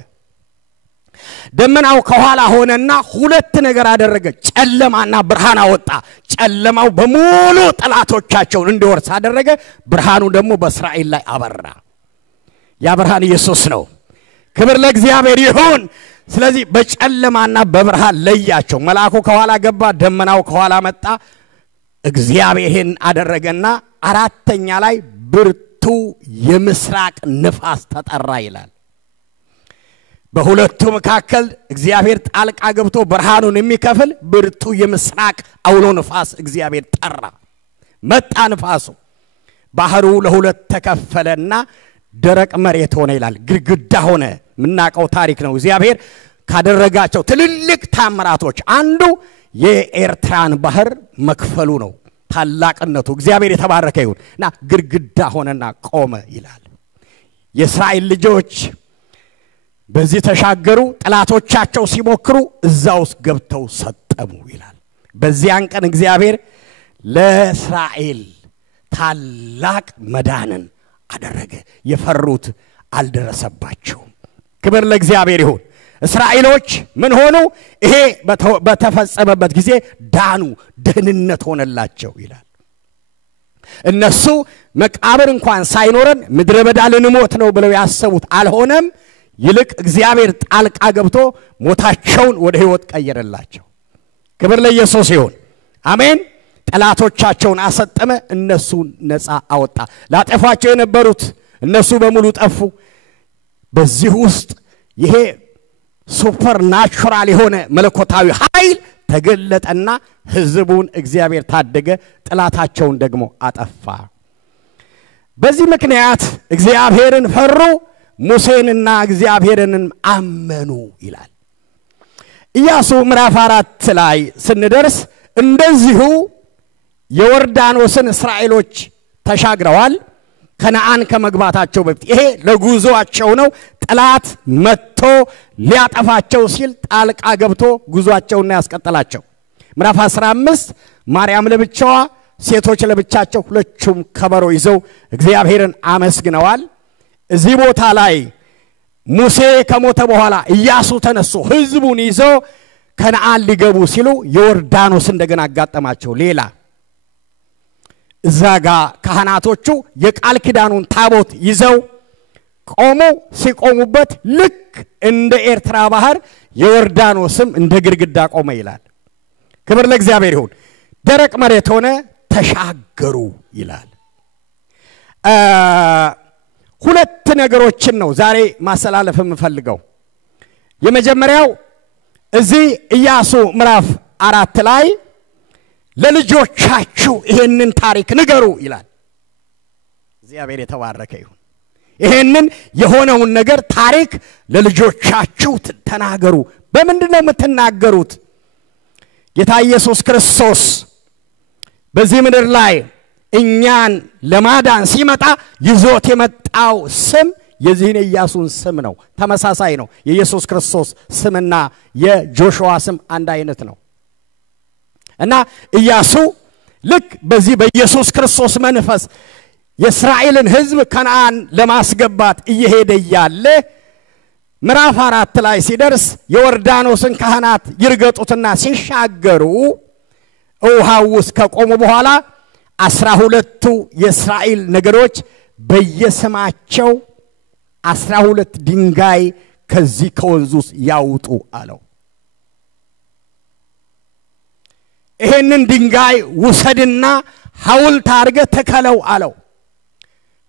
ደመናው ከኋላ ሆነና ሁለት ነገር አደረገ። ጨለማና ብርሃን አወጣ። ጨለማው በሙሉ ጠላቶቻቸውን እንዲወርስ አደረገ። ብርሃኑ ደግሞ በእስራኤል ላይ አበራ። ያ ብርሃን ኢየሱስ ነው። ክብር ለእግዚአብሔር ይሁን። ስለዚህ በጨለማና በብርሃን ለያቸው። መልአኩ ከኋላ ገባ፣ ደመናው ከኋላ መጣ። እግዚአብሔርን አደረገና አራተኛ ላይ ብርቱ የምስራቅ ንፋስ ተጠራ ይላል። በሁለቱ መካከል እግዚአብሔር ጣልቃ ገብቶ ብርሃኑን የሚከፍል ብርቱ የምስራቅ አውሎ ንፋስ እግዚአብሔር ጠራ። መጣ ንፋሱ። ባህሩ ለሁለት ተከፈለና ደረቅ መሬት ሆነ ይላል። ግድግዳ ሆነ። ምናቀው ታሪክ ነው። እግዚአብሔር ካደረጋቸው ትልልቅ ታምራቶች አንዱ የኤርትራን ባህር መክፈሉ ነው። ታላቅነቱ እግዚአብሔር የተባረከ ይሁንና ግድግዳ ሆነና ቆመ ይላል። የእስራኤል ልጆች በዚህ ተሻገሩ። ጠላቶቻቸው ሲሞክሩ እዛውስ ገብተው ሰጠሙ ይላል። በዚያን ቀን እግዚአብሔር ለእስራኤል ታላቅ መዳንን አደረገ። የፈሩት አልደረሰባቸውም። ክብር ለእግዚአብሔር ይሁን። እስራኤሎች ምን ሆኑ? ይሄ በተፈጸመበት ጊዜ ዳኑ፣ ደህንነት ሆነላቸው ይላል። እነሱ መቃብር እንኳን ሳይኖረን ምድረ በዳ ልንሞት ነው ብለው ያሰቡት አልሆነም። ይልቅ እግዚአብሔር ጣልቃ ገብቶ ሞታቸውን ወደ ሕይወት ቀየረላቸው። ክብር ለኢየሱስ ይሁን። አሜን። ጠላቶቻቸውን አሰጠመ፣ እነሱን ነፃ አወጣ። ላጠፋቸው የነበሩት እነሱ በሙሉ ጠፉ። በዚህ ውስጥ ይሄ ሱፐር ናቹራል የሆነ መለኮታዊ ኃይል ተገለጠና ሕዝቡን እግዚአብሔር ታደገ፣ ጠላታቸውን ደግሞ አጠፋ። በዚህ ምክንያት እግዚአብሔርን ፈሩ፣ ሙሴንና እግዚአብሔርን አመኑ ይላል። ኢያሱ ምዕራፍ 4 ላይ ስንደርስ እንደዚሁ የዮርዳኖስን እስራኤሎች ተሻግረዋል ከነዓን ከመግባታቸው በፊት። ይሄ ለጉዞአቸው ነው። ጠላት መጥቶ ሊያጠፋቸው ሲል ጣልቃ ገብቶ ጉዞአቸውን ያስቀጠላቸው። ምዕራፍ 15 ማርያም ለብቻዋ ሴቶች ለብቻቸው ሁለቱም ከበሮ ይዘው እግዚአብሔርን አመስግነዋል። እዚህ ቦታ ላይ ሙሴ ከሞተ በኋላ ኢያሱ ተነሱ ሕዝቡን ይዘው ከነዓን ሊገቡ ሲሉ ዮርዳኖስ እንደገና አጋጠማቸው። ሌላ እዛጋ ካህናቶቹ የቃል ኪዳኑን ታቦት ይዘው ቆሙ። ሲቆሙበት ልክ እንደ ኤርትራ ባህር ዮርዳኖስም እንደ ግድግዳ ቆመ ይላል። ክብር ለእግዚአብሔር ይሁን። ደረቅ መሬት ሆነ፣ ተሻገሩ ይላል። ሁለት ነገሮችን ነው ዛሬ ማስተላለፍ የምፈልገው። የመጀመሪያው እዚህ ኢያሱ ምዕራፍ 4 ላይ ለልጆቻችሁ ይሄንን ታሪክ ንገሩ ይላል። እግዚአብሔር የተባረከ ይሁን። ይሄንን የሆነውን ነገር ታሪክ ለልጆቻችሁ ተናገሩ። በምንድነው የምትናገሩት? ጌታ ኢየሱስ ክርስቶስ በዚህ ምድር ላይ እኛን ለማዳን ሲመጣ ይዞት የመጣው ስም የዚህን ኢያሱን ስም ነው። ተመሳሳይ ነው። የኢየሱስ ክርስቶስ ስምና የጆሹዋ ስም አንድ አይነት ነው። እና ኢያሱ ልክ በዚህ በኢየሱስ ክርስቶስ መንፈስ የእስራኤልን ሕዝብ ከነዓን ለማስገባት እየሄደ ያለ ምዕራፍ 4 ላይ ሲደርስ የዮርዳኖስን ካህናት ይርገጡትና ሲሻገሩ ውሃው ውስጥ ከቆሙ በኋላ 12ቱ የእስራኤል ነገዶች በየስማቸው 12 ድንጋይ ከዚህ ከወንዙ ውስጥ ያውጡ አለው። ይሄንን ድንጋይ ውሰድና ሐውልት አድርገ ተከለው አለው።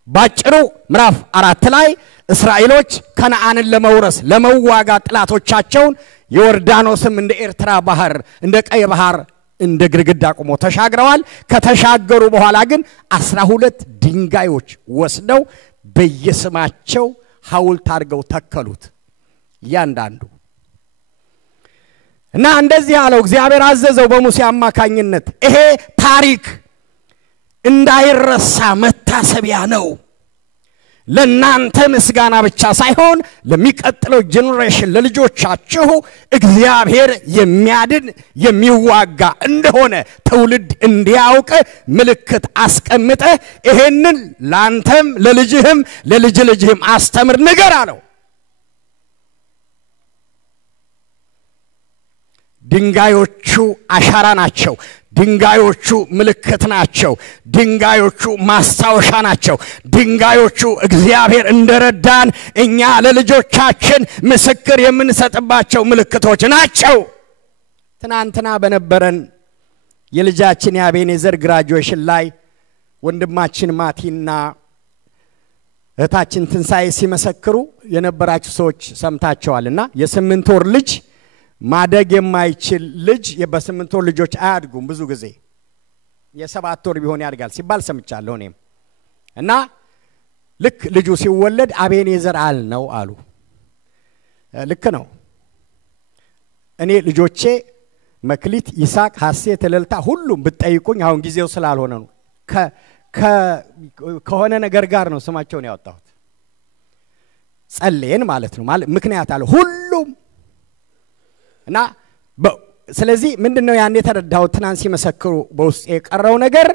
ባጭሩ ምዕራፍ 4 ላይ እስራኤሎች ከነዓንን ለመውረስ ለመዋጋት ጠላቶቻቸውን ዮርዳኖስም እንደ ኤርትራ ባህር እንደ ቀይ ባህር እንደ ግድግዳ ቆሞ ተሻግረዋል። ከተሻገሩ በኋላ ግን 12 ድንጋዮች ወስደው በየስማቸው ሐውልት አድርገው ተከሉት ያንዳንዱ። እና እንደዚህ አለው፣ እግዚአብሔር አዘዘው በሙሴ አማካኝነት። ይሄ ታሪክ እንዳይረሳ መታሰቢያ ነው። ለናንተ ምስጋና ብቻ ሳይሆን ለሚቀጥለው ጄኔሬሽን ለልጆቻችሁ እግዚአብሔር የሚያድን የሚዋጋ እንደሆነ ትውልድ እንዲያውቅ ምልክት አስቀምጠ ይሄንን ላንተም ለልጅህም ለልጅ ልጅህም አስተምር ንገር አለው። ድንጋዮቹ አሻራ ናቸው። ድንጋዮቹ ምልክት ናቸው። ድንጋዮቹ ማስታወሻ ናቸው። ድንጋዮቹ እግዚአብሔር እንደረዳን እኛ ለልጆቻችን ምስክር የምንሰጥባቸው ምልክቶች ናቸው። ትናንትና በነበረን የልጃችን ያቤኔዘር ግራጁዌሽን ላይ ወንድማችን ማቲና እህታችን ትንሳኤ ሲመሰክሩ የነበራችሁ ሰዎች ሰምታችኋልና የ8 ወር ልጅ ማደግ የማይችል ልጅ በ8 ወር ልጆች አያድጉም። ብዙ ጊዜ የ7 ወር ቢሆን ያድጋል ሲባል ሰምቻለሁ እኔም እና ልክ ልጁ ሲወለድ አቤኔዘር አልነው አሉ። ልክ ነው። እኔ ልጆቼ መክሊት፣ ይሳቅ፣ ሐሴት፣ እልልታ ሁሉም ብትጠይቁኝ አሁን ጊዜው ስላልሆነ ነው ከሆነ ነገር ጋር ነው ስማቸውን ያወጣሁት። ጸልየን ማለት ነው ማለት ምክንያት አለ ሁሉም እና ስለዚህ ምንድነው ያን የተረዳው ትናንት ሲመሰክሩ በውስጥ የቀረው ነገር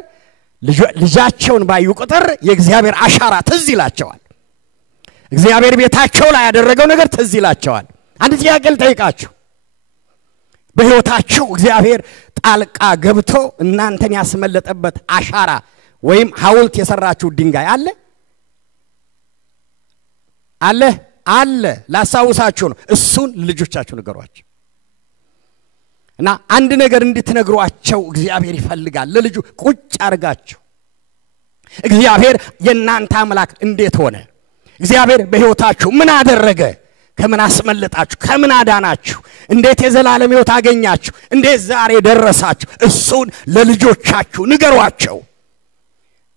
ልጃቸውን ባዩ ቁጥር የእግዚአብሔር አሻራ ትዝ ይላቸዋል። እግዚአብሔር ቤታቸው ላይ ያደረገው ነገር ትዝ ይላቸዋል። አንድ ጥያቄ ልጠይቃችሁ። በህይወታችሁ እግዚአብሔር ጣልቃ ገብቶ እናንተን ያስመለጠበት አሻራ ወይም ሐውልት የሰራችሁ ድንጋይ አለ? አለ አለ። ላሳውሳችሁ ነው። እሱን ልጆቻችሁ ንገሯቸው። እና አንድ ነገር እንድትነግሯቸው እግዚአብሔር ይፈልጋል። ለልጁ ቁጭ አርጋችሁ እግዚአብሔር የናንተ አምላክ እንዴት ሆነ? እግዚአብሔር በህይወታችሁ ምን አደረገ? ከምን አስመለጣችሁ? ከምን አዳናችሁ? እንዴት የዘላለም ህይወት አገኛችሁ? እንዴት ዛሬ ደረሳችሁ? እሱን ለልጆቻችሁ ንገሯቸው።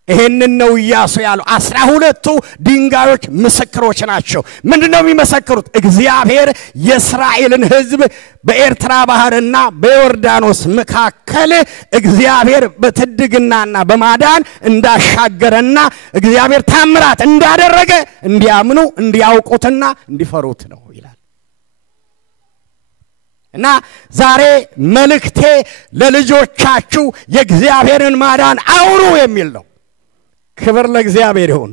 ይሄንን ነው ኢያሱ ያለው። 12ቱ ድንጋዮች ምስክሮች ናቸው። ምንድነው የሚመሰክሩት? እግዚአብሔር የእስራኤልን ህዝብ በኤርትራ ባህርና በዮርዳኖስ መካከል እግዚአብሔር በትድግናና በማዳን እንዳሻገረና እግዚአብሔር ታምራት እንዳደረገ እንዲያምኑ እንዲያውቁትና እንዲፈሩት ነው ይላል። እና ዛሬ መልእክቴ ለልጆቻችሁ የእግዚአብሔርን ማዳን አውሩ የሚል ነው። ክብር ለእግዚአብሔር ይሁን።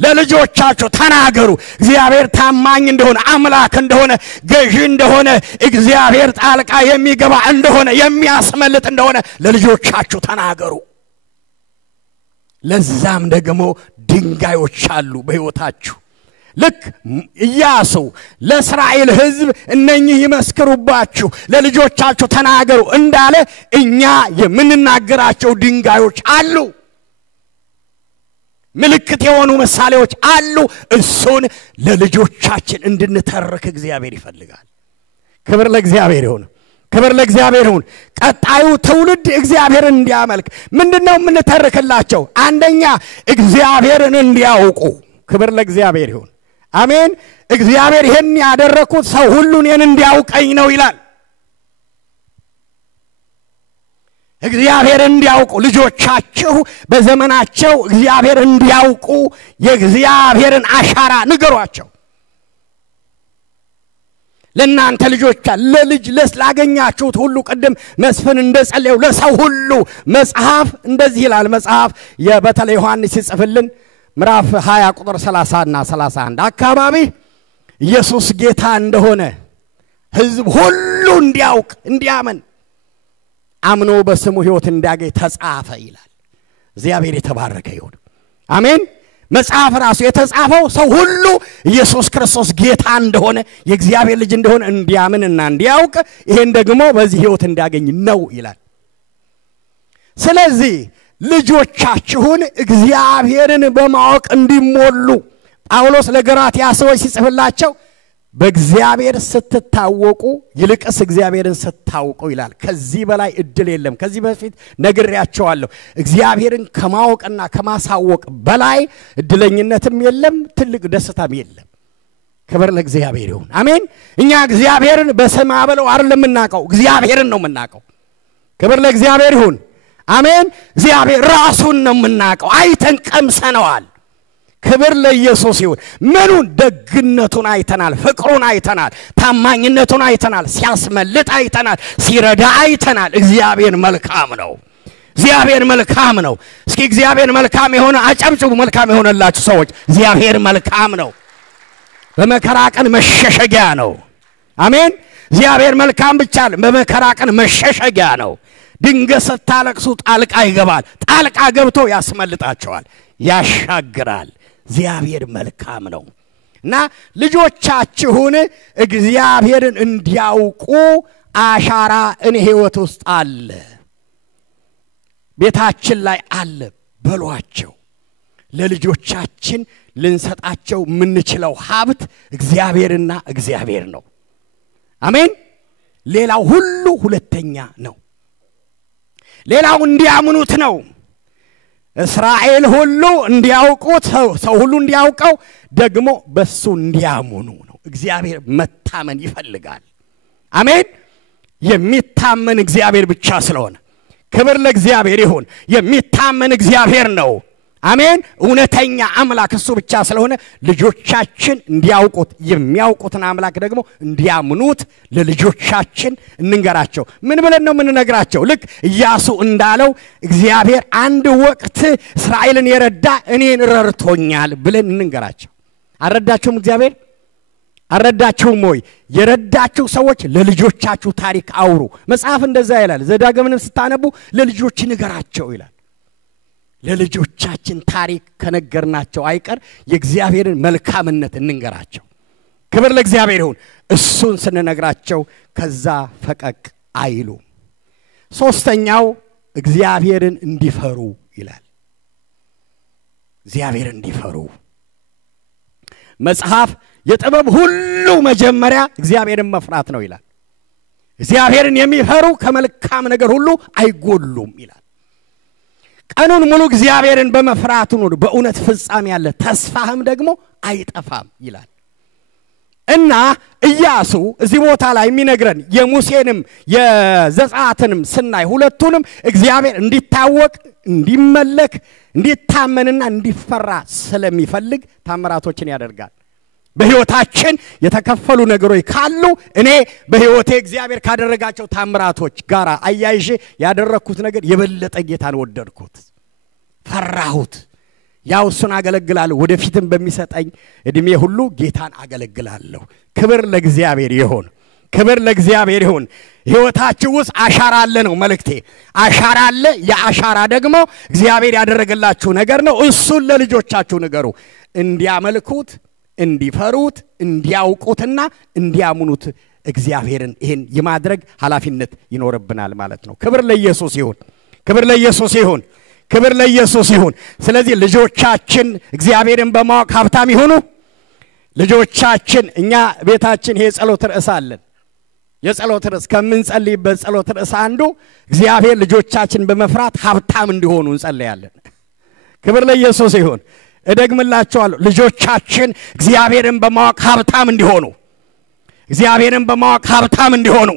ለልጆቻችሁ ተናገሩ። እግዚአብሔር ታማኝ እንደሆነ፣ አምላክ እንደሆነ፣ ገዢ እንደሆነ፣ እግዚአብሔር ጣልቃ የሚገባ እንደሆነ፣ የሚያስመልጥ እንደሆነ ለልጆቻችሁ ተናገሩ። ለዛም ደግሞ ድንጋዮች አሉ በህይወታችሁ። ልክ ኢያሱ ለእስራኤል ህዝብ እነኚህ ይመስክሩባችሁ ለልጆቻችሁ ተናገሩ እንዳለ እኛ የምንናገራቸው ድንጋዮች አሉ። ምልክት የሆኑ ምሳሌዎች አሉ። እሱን ለልጆቻችን እንድንተርክ እግዚአብሔር ይፈልጋል። ክብር ለእግዚአብሔር ይሁን። ክብር ለእግዚአብሔር ይሁን። ቀጣዩ ትውልድ እግዚአብሔርን እንዲያመልክ ምንድነው የምንተርክላቸው? አንደኛ እግዚአብሔርን እንዲያውቁ። ክብር ለእግዚአብሔር ይሁን። አሜን። እግዚአብሔር ይሄን ያደረኩት ሰው ሁሉ እኔን እንዲያውቀኝ ነው ይላል። እግዚአብሔር እንዲያውቁ ልጆቻችሁ በዘመናቸው እግዚአብሔር እንዲያውቁ የእግዚአብሔርን አሻራ ንገሯቸው። ለናንተ ልጆች ለልጅ ለስላገኛችሁት ሁሉ ቀደም መስፍን እንደጸለየው ለሰው ሁሉ መጽሐፍ እንደዚህ ይላል። መጽሐፍ በተለይ ዮሐንስ ይጽፍልን ምዕራፍ 20 ቁጥር 30 እና 31 አካባቢ ኢየሱስ ጌታ እንደሆነ ሕዝብ ሁሉ እንዲያውቅ እንዲያመን አምኖ በስሙ ሕይወት እንዲያገኝ ተጻፈ ይላል። እግዚአብሔር የተባረከ ይሁን። አሜን። መጽሐፍ ራሱ የተጻፈው ሰው ሁሉ ኢየሱስ ክርስቶስ ጌታ እንደሆነ የእግዚአብሔር ልጅ እንደሆነ እንዲያምንና እንዲያውቅ ይሄን ደግሞ በዚህ ሕይወት እንዲያገኝ ነው ይላል። ስለዚህ ልጆቻችሁን እግዚአብሔርን በማወቅ እንዲሞሉ ጳውሎስ ለገላትያ ሰዎች ሲጽፍላቸው በእግዚአብሔር ስትታወቁ ይልቅስ እግዚአብሔርን ስታውቁ ይላል። ከዚህ በላይ እድል የለም። ከዚህ በፊት ነግሬያቸዋለሁ። እግዚአብሔርን ከማወቅና ከማሳወቅ በላይ እድለኝነትም የለም፣ ትልቅ ደስታም የለም። ክብር ለእግዚአብሔር ይሁን። አሜን። እኛ እግዚአብሔርን በስም አበለው አይደለም የምናውቀው፣ እግዚአብሔርን ነው የምናውቀው። ክብር ለእግዚአብሔር ይሁን። አሜን። እግዚአብሔር ራሱን ነው የምናውቀው። አይተን ቀምሰነዋል። ክብር ለኢየሱስ ይሁን። ምኑን? ደግነቱን አይተናል፣ ፍቅሩን አይተናል፣ ታማኝነቱን አይተናል፣ ሲያስመልጥ አይተናል፣ ሲረዳ አይተናል። እግዚአብሔር መልካም ነው። እግዚአብሔር መልካም ነው። እስኪ እግዚአብሔር መልካም የሆነ አጨብጭቡ። መልካም የሆነላችሁ ሰዎች እግዚአብሔር መልካም ነው። በመከራ ቀን መሸሸጊያ ነው። አሜን። እግዚአብሔር መልካም ብቻ በመከራ ቀን መሸሸጊያ ነው። ድንገት ስታለቅሱ ጣልቃ ይገባል። ጣልቃ ገብቶ ያስመልጣቸዋል፣ ያሻግራል። እግዚአብሔር መልካም ነው እና ልጆቻችሁን እግዚአብሔርን እንዲያውቁ አሻራ እኔ ሕይወት ውስጥ አለ፣ ቤታችን ላይ አለ በሏቸው። ለልጆቻችን ልንሰጣቸው የምንችለው ሀብት እግዚአብሔርና እግዚአብሔር ነው። አሜን። ሌላው ሁሉ ሁለተኛ ነው። ሌላው እንዲያምኑት ነው። እስራኤል ሁሉ እንዲያውቁት፣ ሰው ሁሉ እንዲያውቀው ደግሞ በሱ እንዲያምኑ ነው። እግዚአብሔር መታመን ይፈልጋል። አሜን። የሚታመን እግዚአብሔር ብቻ ስለሆነ ክብር ለእግዚአብሔር ይሁን። የሚታመን እግዚአብሔር ነው። አሜን። እውነተኛ አምላክ እሱ ብቻ ስለሆነ ልጆቻችን እንዲያውቁት፣ የሚያውቁትን አምላክ ደግሞ እንዲያምኑት ለልጆቻችን እንንገራቸው። ምን ብለን ነው የምንነግራቸው? ልክ ኢያሱ እንዳለው እግዚአብሔር አንድ ወቅት እስራኤልን የረዳ እኔን ረድቶኛል ብለን እንንገራቸው። አረዳችሁም? እግዚአብሔር አረዳችሁም ወይ? የረዳችሁ ሰዎች ለልጆቻችሁ ታሪክ አውሩ። መጽሐፍ እንደዛ ይላል። ዘዳግምን ስታነቡ ለልጆች ንገራቸው ይላል። ለልጆቻችን ታሪክ ከነገርናቸው አይቀር የእግዚአብሔርን መልካምነት እንንገራቸው። ክብር ለእግዚአብሔር ይሁን። እሱን ስንነግራቸው ከዛ ፈቀቅ አይሉ። ሶስተኛው እግዚአብሔርን እንዲፈሩ ይላል። እግዚአብሔርን እንዲፈሩ መጽሐፍ የጥበብ ሁሉ መጀመሪያ እግዚአብሔርን መፍራት ነው ይላል። እግዚአብሔርን የሚፈሩ ከመልካም ነገር ሁሉ አይጎሉም ይላል። ቀኑን ሙሉ እግዚአብሔርን በመፍራቱ ነው በእውነት ፍጻሜ ያለ፣ ተስፋህም ደግሞ አይጠፋም ይላል። እና ኢያሱ እዚህ ቦታ ላይ የሚነግረን የሙሴንም የዘጸአትንም ስናይ ሁለቱንም እግዚአብሔር እንዲታወቅ፣ እንዲመለክ፣ እንዲታመንና እንዲፈራ ስለሚፈልግ ታምራቶችን ያደርጋል። በሕይወታችን የተከፈሉ ነገሮች ካሉ እኔ በሕይወቴ እግዚአብሔር ካደረጋቸው ታምራቶች ጋር አያይዤ ያደረኩት ነገር የበለጠ ጌታን ወደድኩት፣ ፈራሁት። ያው እሱን አገለግላለሁ። ወደፊትም በሚሰጠኝ እድሜ ሁሉ ጌታን አገለግላለሁ። ክብር ለእግዚአብሔር ይሁን። ክብር ለእግዚአብሔር ይሁን። ሕይወታችሁ ውስጥ አሻራ አለ ነው መልእክቴ። አሻራ አለ። የአሻራ ደግሞ እግዚአብሔር ያደረገላችሁ ነገር ነው። እሱን ለልጆቻችሁ ንገሩ፣ እንዲያመልኩት፣ እንዲፈሩት፣ እንዲያውቁትና እንዲያምኑት እግዚአብሔርን ይሄን የማድረግ ኃላፊነት ይኖርብናል ማለት ነው። ክብር ለኢየሱስ ይሁን። ክብር ለኢየሱስ ይሁን። ክብር ለኢየሱስ ይሁን። ስለዚህ ልጆቻችን እግዚአብሔርን በማወቅ ሀብታም ይሁኑ። ልጆቻችን እኛ ቤታችን ይሄ ጸሎት ርዕስ አለን። የጸሎት ርዕስ ከምንጸልይበት ጸሎት ርዕስ አንዱ እግዚአብሔር ልጆቻችን በመፍራት ሀብታም እንዲሆኑ እንጸልያለን። ክብር ለኢየሱስ ይሁን። እደግምላችኋለሁ፣ ልጆቻችን እግዚአብሔርን በማወቅ ሀብታም እንዲሆኑ፣ እግዚአብሔርን በማወቅ ሀብታም እንዲሆኑ፣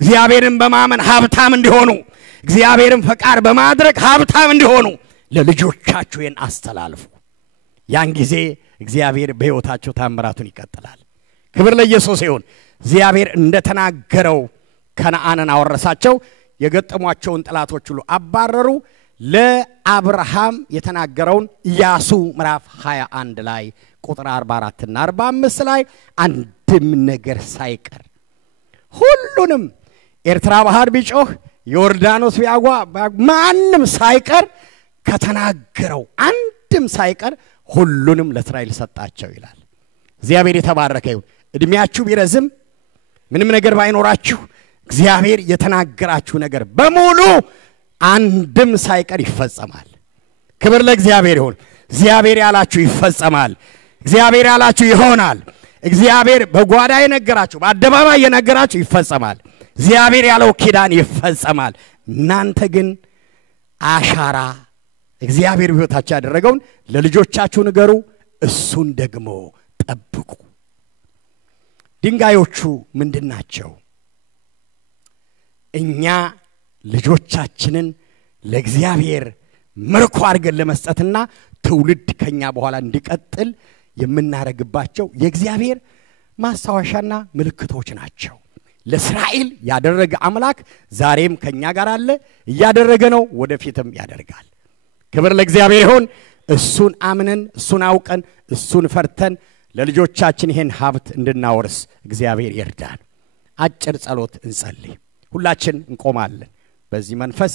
እግዚአብሔርን በማመን ሀብታም እንዲሆኑ፣ እግዚአብሔርን ፈቃድ በማድረግ ሀብታም እንዲሆኑ ለልጆቻችሁ ይህን አስተላልፉ። ያን ጊዜ እግዚአብሔር በሕይወታቸው ታምራቱን ይቀጥላል። ክብር ለኢየሱስ ይሁን። እግዚአብሔር እንደተናገረው ከነዓንን አወረሳቸው። የገጠሟቸውን ጠላቶች ሁሉ አባረሩ። ለአብርሃም የተናገረውን ኢያሱ ምዕራፍ 21 ላይ ቁጥር 44 እና 45 ላይ አንድም ነገር ሳይቀር ሁሉንም ኤርትራ ባህር ቢጮህ ዮርዳኖስ ቢያጓ ማንም ሳይቀር ከተናገረው አንድም ሳይቀር ሁሉንም ለእስራኤል ሰጣቸው ይላል። እግዚአብሔር የተባረከ ይሁን። እድሜያችሁ ቢረዝም ምንም ነገር ባይኖራችሁ እግዚአብሔር የተናገራችሁ ነገር በሙሉ አንድም ሳይቀር ይፈጸማል። ክብር ለእግዚአብሔር ይሁን። እግዚአብሔር ያላችሁ ይፈጸማል። እግዚአብሔር ያላችሁ ይሆናል። እግዚአብሔር በጓዳ የነገራችሁ በአደባባይ የነገራችሁ ይፈጸማል። እግዚአብሔር ያለው ኪዳን ይፈጸማል። እናንተ ግን አሻራ እግዚአብሔር በሕይወታችሁ ያደረገውን ለልጆቻችሁ ንገሩ፣ እሱን ደግሞ ጠብቁ። ድንጋዮቹ ምንድናቸው? እኛ ልጆቻችንን ለእግዚአብሔር ምርኮ አድርገን ለመስጠትና ትውልድ ከኛ በኋላ እንዲቀጥል የምናረግባቸው የእግዚአብሔር ማስታወሻና ምልክቶች ናቸው። ለእስራኤል ያደረገ አምላክ ዛሬም ከኛ ጋር አለ፣ ያደረገ ነው፣ ወደፊትም ያደርጋል። ክብር ለእግዚአብሔር ይሁን። እሱን አምነን እሱን አውቀን እሱን ፈርተን ለልጆቻችን ይሄን ሀብት እንድናወርስ እግዚአብሔር ይርዳን። አጭር ጸሎት እንጸልይ። ሁላችን እንቆማለን። በዚህ መንፈስ